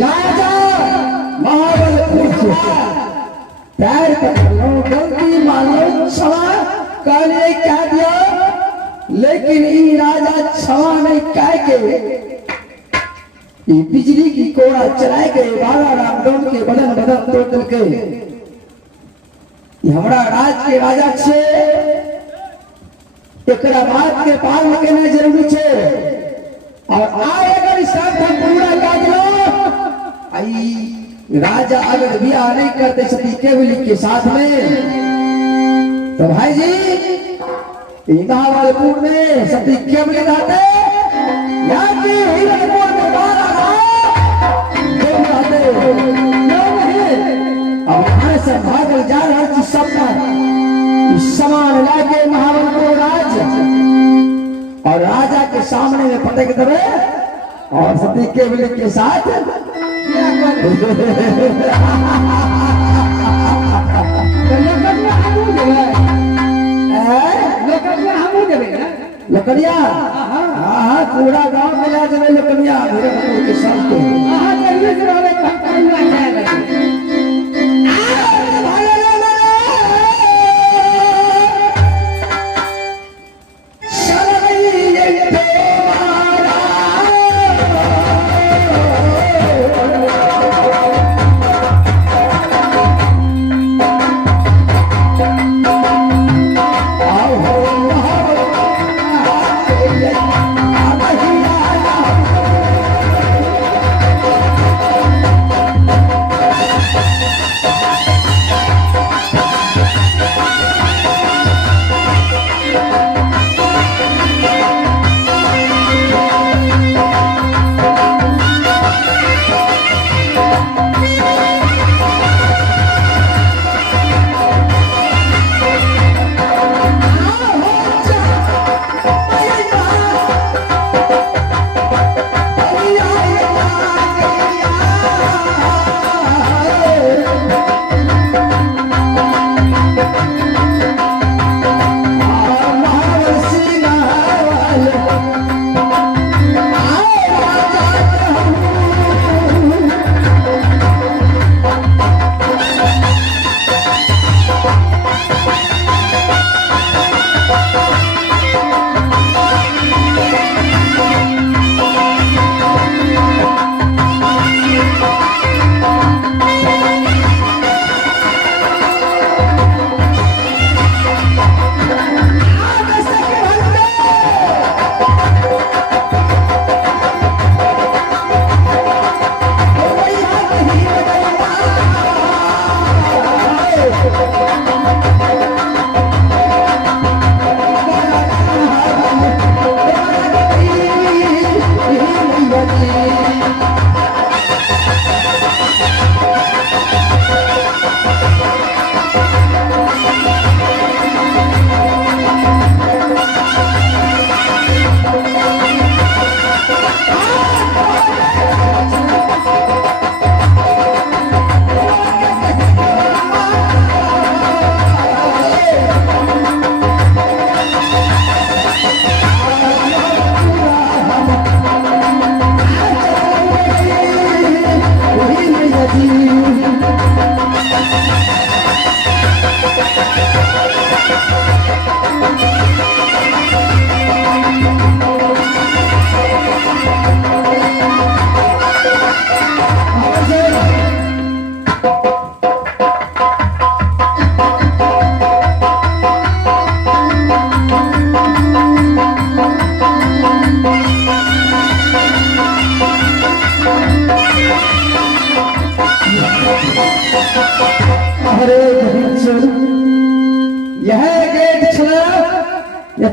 राजा महाबलपुर पैर पकड़ो गलती मानो क्षमा कहने क्या दिया लेकिन ई राजा क्षमा नहीं कह के बिजली की कोड़ा चलाए गए बाबा रामडोम के बदन बदन तोड़ के हमारा राज के राजा छे एकरा बात के पार लगने जरूरी छे और आए अगर सब पूरा काट लो आई राजा अगर बियाह नहीं करते सती केवली के साथ में तो भाई जी महाबलपुर में सती केवली रहते या कि हिरणपुर में अब वहां से भागल जा रहा थी सपना समान लाके महाबलपुर राज और राजा के सामने में पटक दे और सती केवली के साथ लकड़िया हाँ पूरा गांव में ला जाए लकड़िया के साथ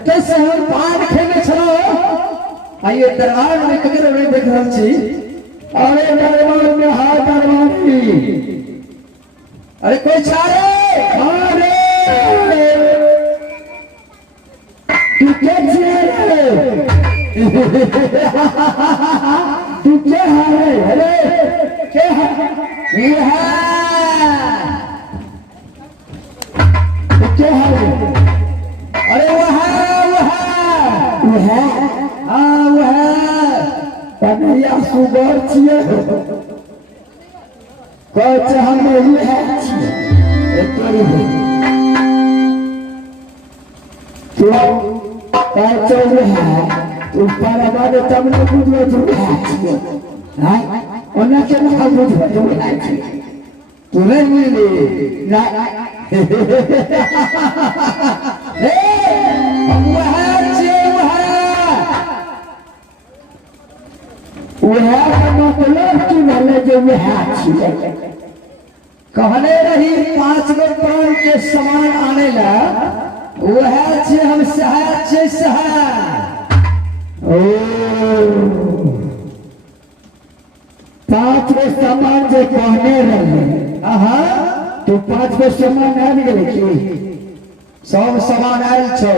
कैसे हम पान खेले छलो आइए दरबार में ककर रे देख रहल छी अरे दरबार में हाथ दरबारी अरे कोई छारे अरे तू क्या छे तू क्या है अरे क्या है ये है क्या है अरे वो है भैया सुगर छिए कहते हम है छिए तोरी तो कहते है ऊपर बाद तब न बुझो जो है छिए हां ओना के न बुझो जो है छिए तू नहीं मिली ना कहले रही 5 गो प्राण के समान आने ला वह हम सहाय ओ 5 गो समान जो कहने रहे तो 5 गो समान आ गए कि सब समान आयल छो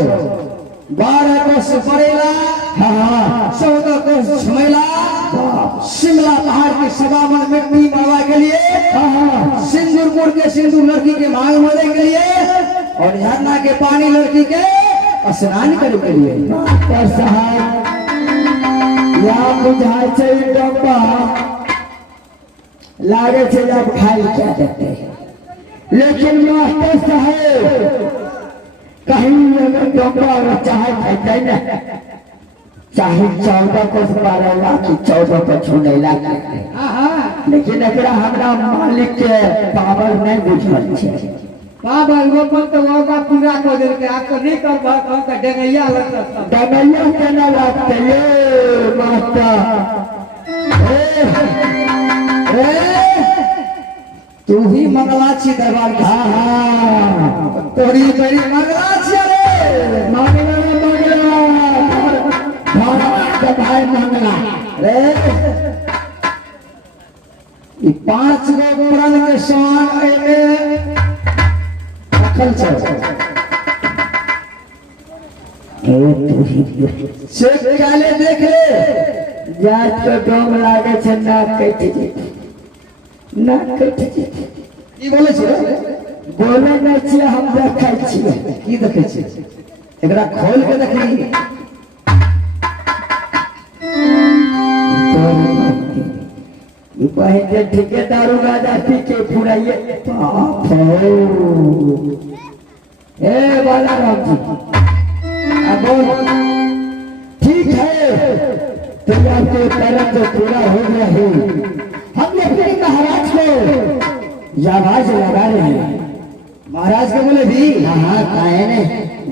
12 को सुपरेला हाँ 14 को झमेला शिमला पहाड़ के सबावन मिट्टी बाबा के लिए सिंदूर मुड़ के सिंदूर लड़की के मांग मरे के लिए और झरना के पानी लड़की के स्नान करे के लिए या बुझाय छै डब्बा लागे छै जब खाई क्या देते लेकिन मास्टर साहब कहीं अगर डब्बा चाहे ना चाहे 14 को 12 लाख 14 को छूने लाख लेकिन एकरा हमरा मालिक के पावर नहीं बुझल छै पावर वो तो होगा पूरा को दे के आपको नहीं कर पाओ का डगैया लगता डगैया के ना लगते ये मास्टर तू ही मंगला छी दरबार हां तोरी बड़ी मंगला छी रे मंगला भाई मंगला रे 5 गो प्राण के समान में रखल छै से काले देख ले जात के डोम लागे छै ना कटि जेतै ना कटि जेतै की बोले छै बोले नै छियै हम देखै छियै की देखै छियै एकरा खोल के देखी पहले ठेकेदारों राजा पी के फुराइए बालाराम जी अब ठीक है तो आपके तरफ जो पूरा हो गया है हमने अपने महाराज को आवाज लगा रहे हैं महाराज को बोले भी हाँ काहे ने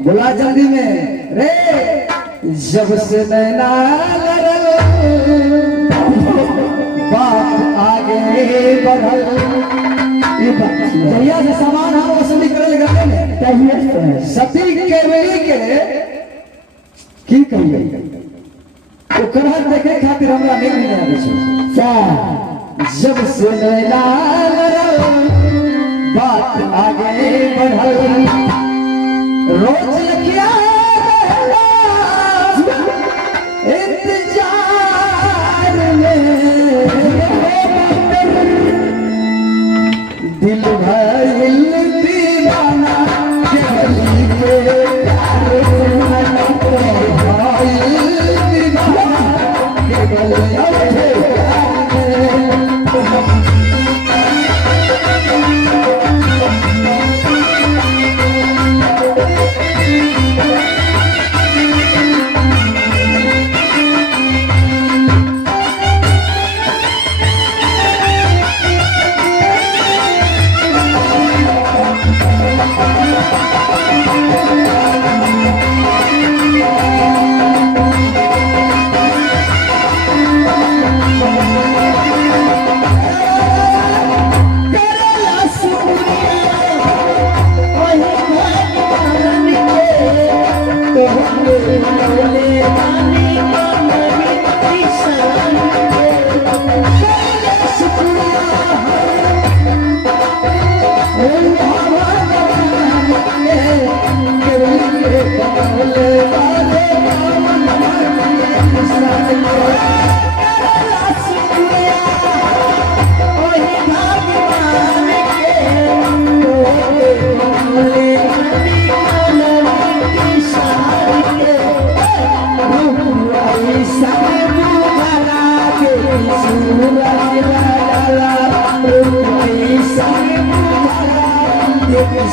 बोला जल्दी में रे जब से नैना बात आगे बढ़ल ये भैया से सामान हम वसूली करल गए ने सती के बेरी के की कहिए ओकरा देखे खातिर हमरा नहीं मिले आबे छै क्या जब से नैना बात आगे बढ़ल रोज लखिया दिल भइल दीवाना केवली के प्यार भइल दीवाना केवली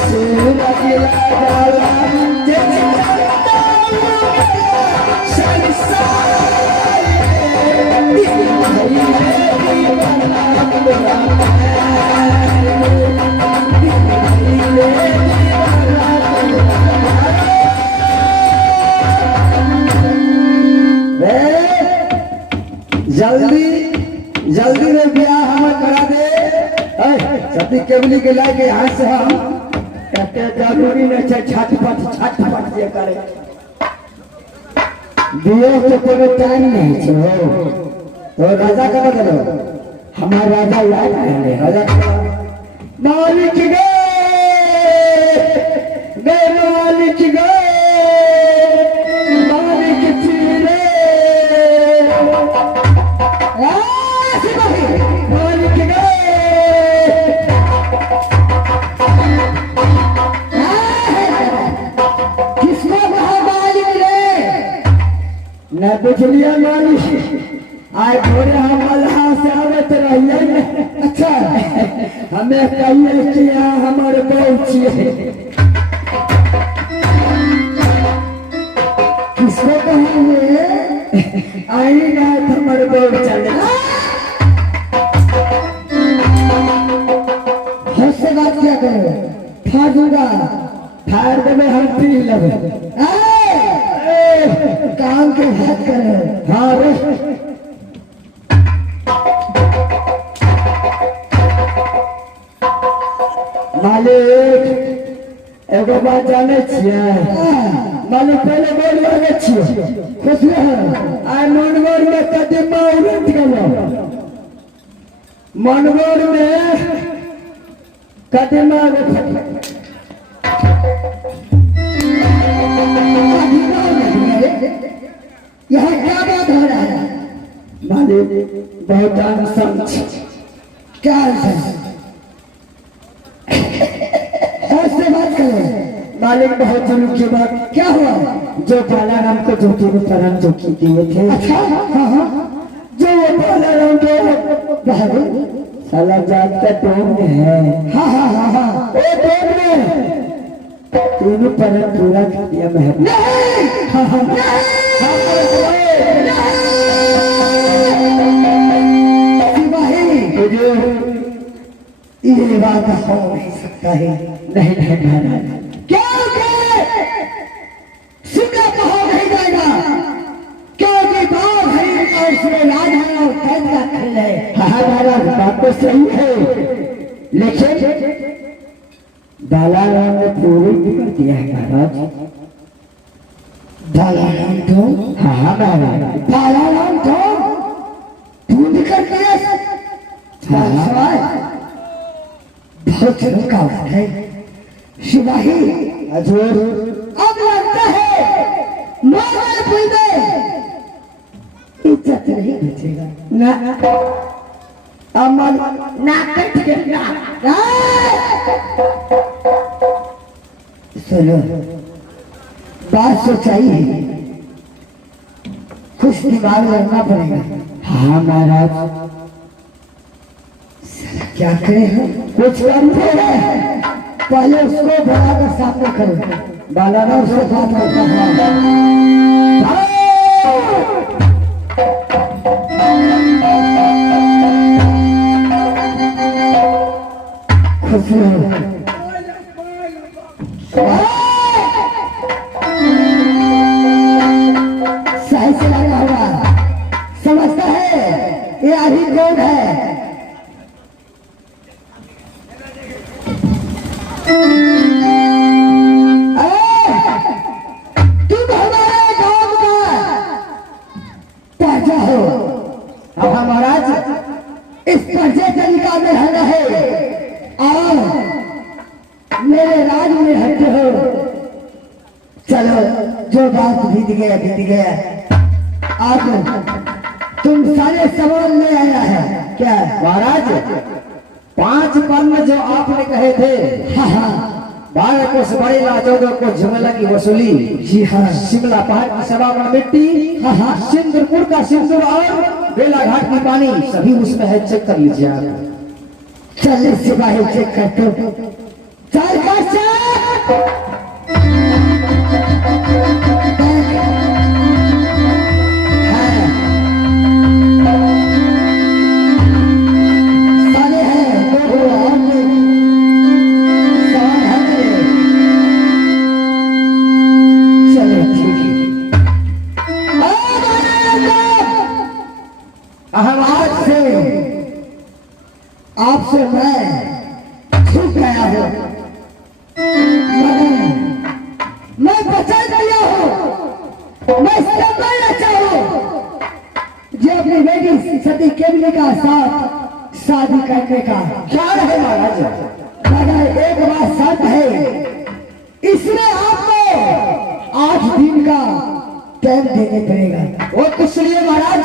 सूरज लगाला जैसे संसार जल्दी जल्दी में ब्याह हम करा दे। सती केवली के लाके यहाँ से हम कहते जरूरी नहीं है छटपट जे करे दियो तो कोनो टाइम नहीं छो। तो राजा का बदलो हमारा राजा याद है राजा मालिक गए मालिक गए मालिक चिरे मालिक गए किसको कहा मालिक रे न बुझलिया मालिक आए थोड़े हम अल्लाह से आवत रहिए। अच्छा हमें कहिए कि हमारे पहुंचिए किसको कहेंगे आई ना हमारे बहुत चले से बात क्या करो फाड़ दूंगा फाड़ दे हम पी लगे काम के बात करो। हाँ रे मालिक एगो बात जाने छियै मालिक पहले बोल लगे छियै खुश रह आइ मनगोर में कदमा उलट गेलो मनगोर में कदमा यहाँ क्या बात हो रहा है मालिक बहुत अनशन क्या से बात करो मालिक बहुत दिनों के बाद क्या हुआ जो बालाराम को ज्योति को परम जो किए थे। अच्छा हाँ जो बालाराम को साला जात का टोन में है। हाँ हाँ हाँ हाँ वो टोन में तीनों परम पूरा कर दिया मैं नहीं हाँ हाँ ये बात हो नहीं सकता है। नहीं नहीं नहीं क्योंकि सिक्का तो हो नहीं जाएगा क्योंकि बाघ है और उसमें राज है और कैद का खेल है। हमारा बात तो सही है लेकिन बालाराम ने पूरी कर दिया है महाराज। बालाराम तो हाँ बालाराम तो पूरी कर दिया बहुत रुकावट है सिपाही हजूर अब लगता है मार पूछे इज्जत नहीं बचेगा ना अमल ना कट के ना सुनो बात सोचाई है कुछ दिमाग लगना पड़ेगा। हाँ महाराज क्या करे हम कुछ करते हैं पहले उसको बराबर सामने करो बालाराम से बात करता खुश सही से लगा हुआ समझता है ये अभी कौन है। इस पर्चे तरीका में है और मेरे राज में हटते हो। चलो जो बात बीत गया आज तुम सारे सवाल ले आया है क्या महाराज। 5 पन्न जो आपने कहे थे हाँ हाँ 12 को सबड़ेला 14 को जुमला की वसूली। जी हाँ शिमला पहाड़ की सवा में मिट्टी हाँ हाँ सिंदूरपुर का सिंदूर और बेला घाट की पानी सभी उसमें है चेक कर लीजिए आप। चलिए सिपाही चेक करते चार का चार आपसे मैं छूट गया हूँ, मैं बचा गया हूँ, मैं समझ अच्छा हूँ जो अपनी बेटी सती केवली का साथ शादी करने का ख्याल है महाराज। मगर एक बात शर्त है, इसमें आपको 8 दिन का टाइम देने पड़ेगा। वो किस लिए महाराज?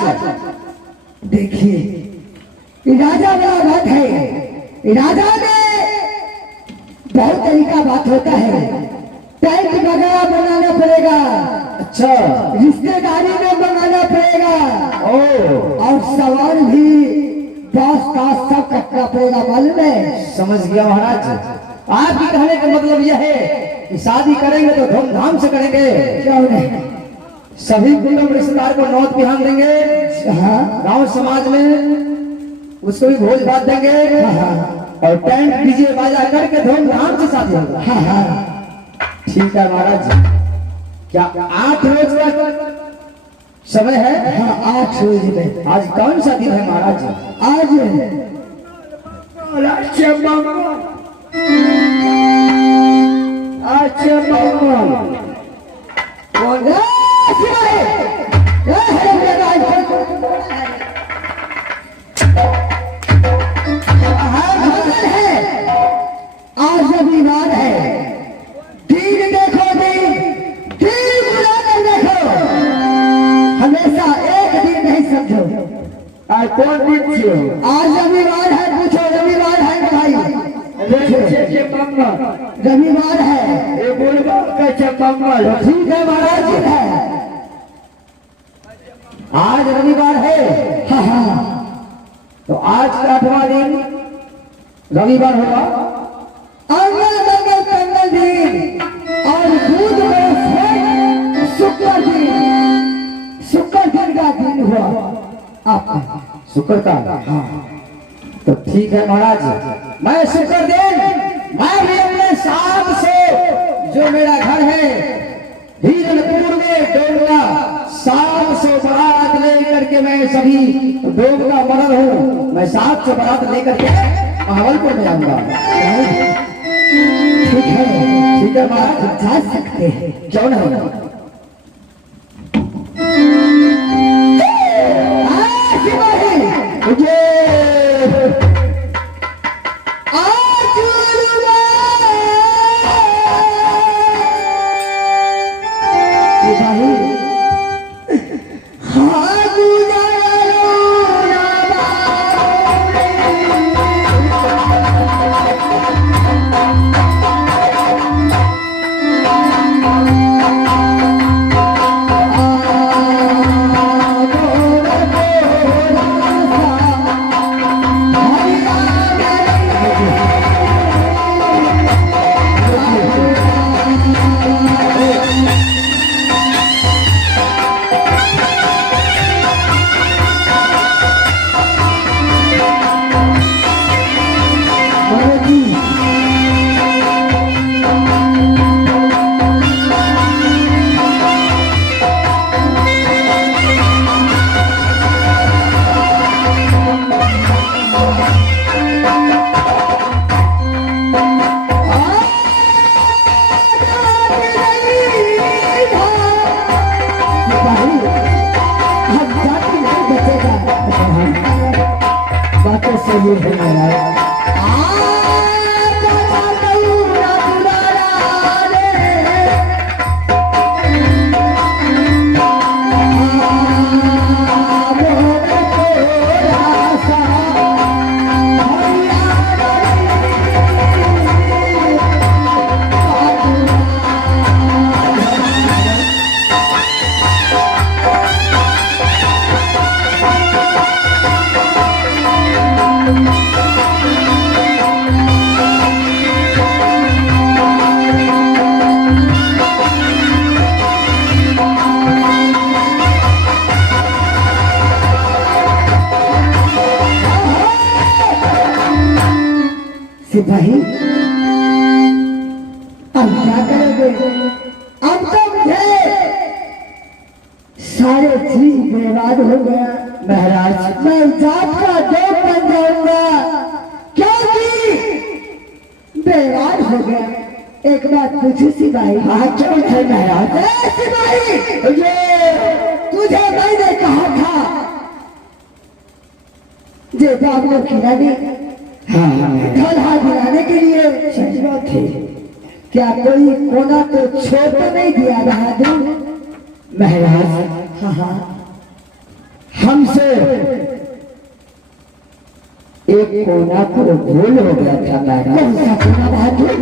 देखिए राजा वाला बात है, राजा में बहुत तरीका बात होता है, टैंक वगैरह बनाना पड़ेगा, अच्छा रिश्तेदारी में बनाना पड़ेगा, और सवाल भी पास पास सब कटना पड़ेगा। मालूम है? समझ गया महाराज। आपके कहने का मतलब यह है कि शादी करेंगे तो धूमधाम से करेंगे, क्या नहीं सभी कुटुंब रिश्तेदार को नौत पिहान देंगे, गांव समाज में उसको भी भोज भात देंगे, और टेंट डीजे बाजा करके धूमधाम से शादी होगा। ठीक है महाराज। क्या 8 रोज का समय है? हाँ 8 रोज में। आज कौन सा दिन है महाराज? आज आज रविवार है, दिन देखो, दिन बुला कर देखो, हमेशा एक दिन नहीं समझो। आज कौन दिन छो? आज रविवार है, पूछो रविवार है भाई? रविवार है, ठीक है महाराज जी है, आज रविवार है। हाँ हाँ, तो आज का 8वां दिन रविवार होगा, अंगल मंगल कंगल दिन, और बुध शुक्र दिन, शुक्र दिन का दिन हुआ आप शुक्र का। हाँ तो ठीक है महाराज, मैं शुक्र दिन मैं भी अपने साथ से जो मेरा घर है हिरणपुर में डोंगरा 700 बारात लेकर के मैं सभी डोंगरा मरल हूँ, मैं 700 बारात लेकर के भावलपुर में आऊंगा। ठीक है महाराज, जा सकते हैं, क्यों नहीं? सिपाही अब क्या करोगे? अब तो मुझे सारे चीज बर्बाद हो गया महाराज। मैं जात का दो बन जाऊंगा क्योंकि बर्बाद हो गया। एक बात पूछू सिपाही? हाँ क्यों है महाराज? सिपाही तुझे मैंने कहा था जे बाबू खिलाड़ी ढलहा दिलाने के लिए। सच बात है। क्या कोई कोना तो छोड़ तो नहीं दिया बहादुर? महाराज हाँ हमसे एक कोना को भूल हो गया था महाराज। कौन सा कोना बहादुर?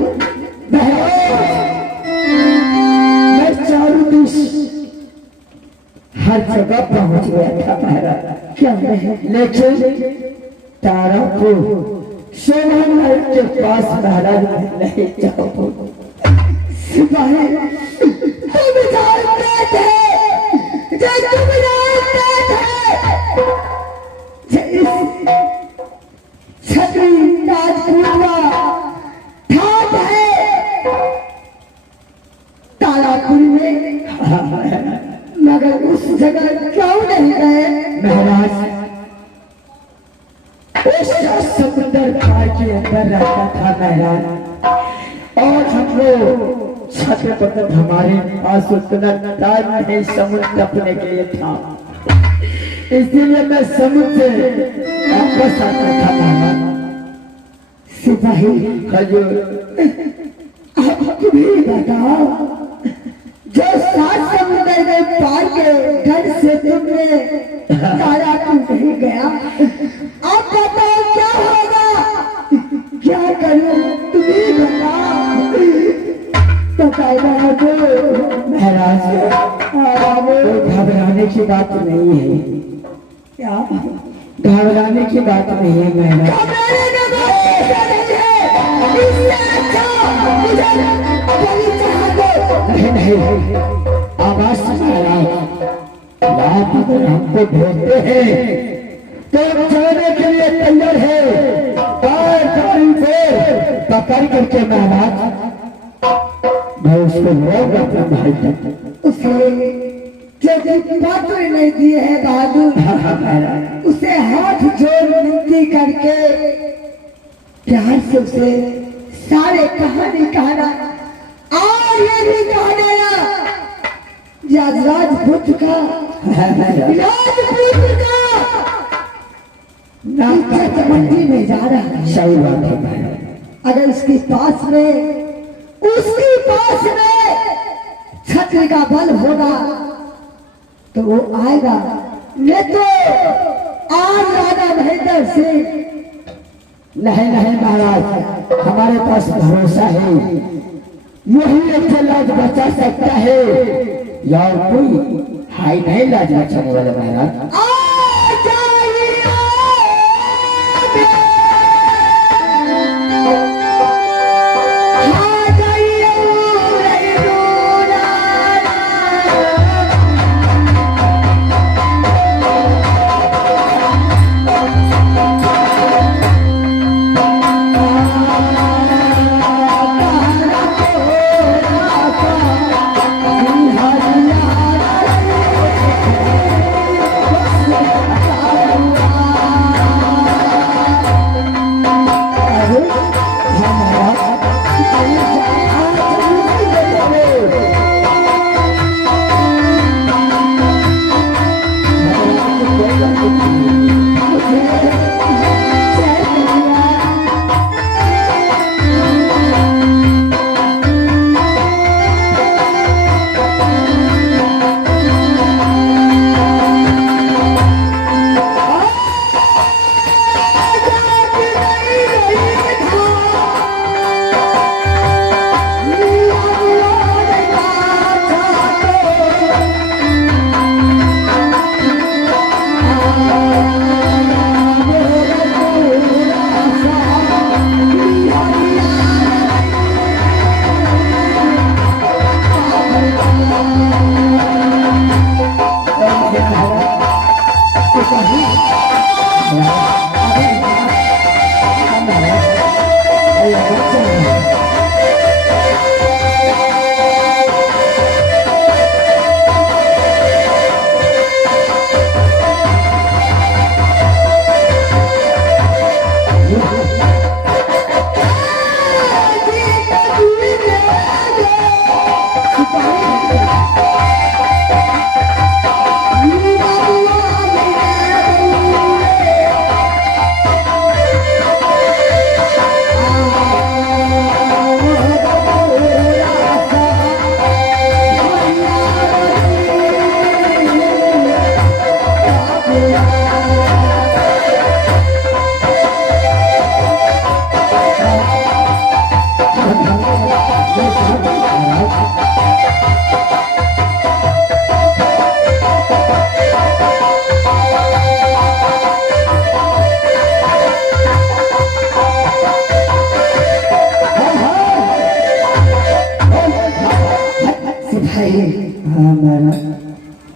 मैं चारों दिश हर जगह पहुंच गया था महाराज। क्या लेकिन तारा को शोभा महल के पास महाराज नहीं जाओ। सिपाही तुम जानते थे छतरी राजपूत ठाट है तारापुर में, मगर उस जगह क्यों नहीं गए महाराज? समुद्र पार के अंदर रहता था महाराज और हम लोग छत्रपति हमारे पास उतना टाइम नहीं समुद्र तपने के लिए था, इसलिए मैं समुद्र से वापस आता था महाराज। सिपाही हजूर आप तुम्हें बताओ जो 7 समुद्र के पार के घर से तुमने तारा को नहीं गया, अब बताओ क्या होगा? क्या करूं तुम्हें बताओ महाराज। घबराने की बात नहीं है। क्या घबराने की बात नहीं है महाराज। नहीं आवाज हमको भेजते हैं तो जाने के लिए तैयार है। पकड़ करके महाराज मैं उसको रोक अपना भाई तक उसे पत्र नहीं दिए है बहादुर, उसे हाथ जोड़ विनती करके प्यार से उसे सारे कहानी कहना और ये भी कह देना राजपूत का मंदिर में जा रहा है। सही बात है। अगर उसके पास में छत्र का बल होगा तो वो आएगा, नहीं तो आज राजा महेंद्र सिंह नहीं महाराज हमारे पास भरोसा है, यही एक लाज बचा सकता है या कोई हाई नहीं लाज बचाने वाला महाराज।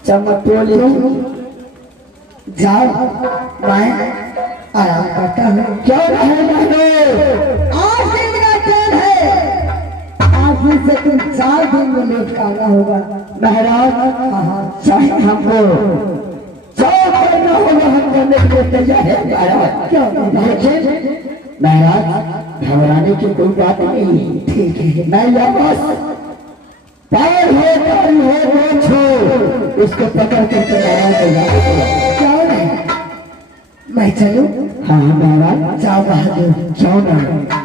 चमटोली जाओ, मैं आराम करता हूँ। क्यों है आज दिन का दिन है, आज दिन से तुम 4 दिन में लेट आना होगा महाराज। चाहे हमको 4 महीना होगा, हम करने के लिए तैयार है महाराज। क्यों लेकिन महाराज घबराने की कोई बात नहीं। ठीक है, मैं या बस पार हो छो उसको पकड़ कर क्या मैं चलूं? हाँ महाराज जाओ बहादुर, जाओ ना।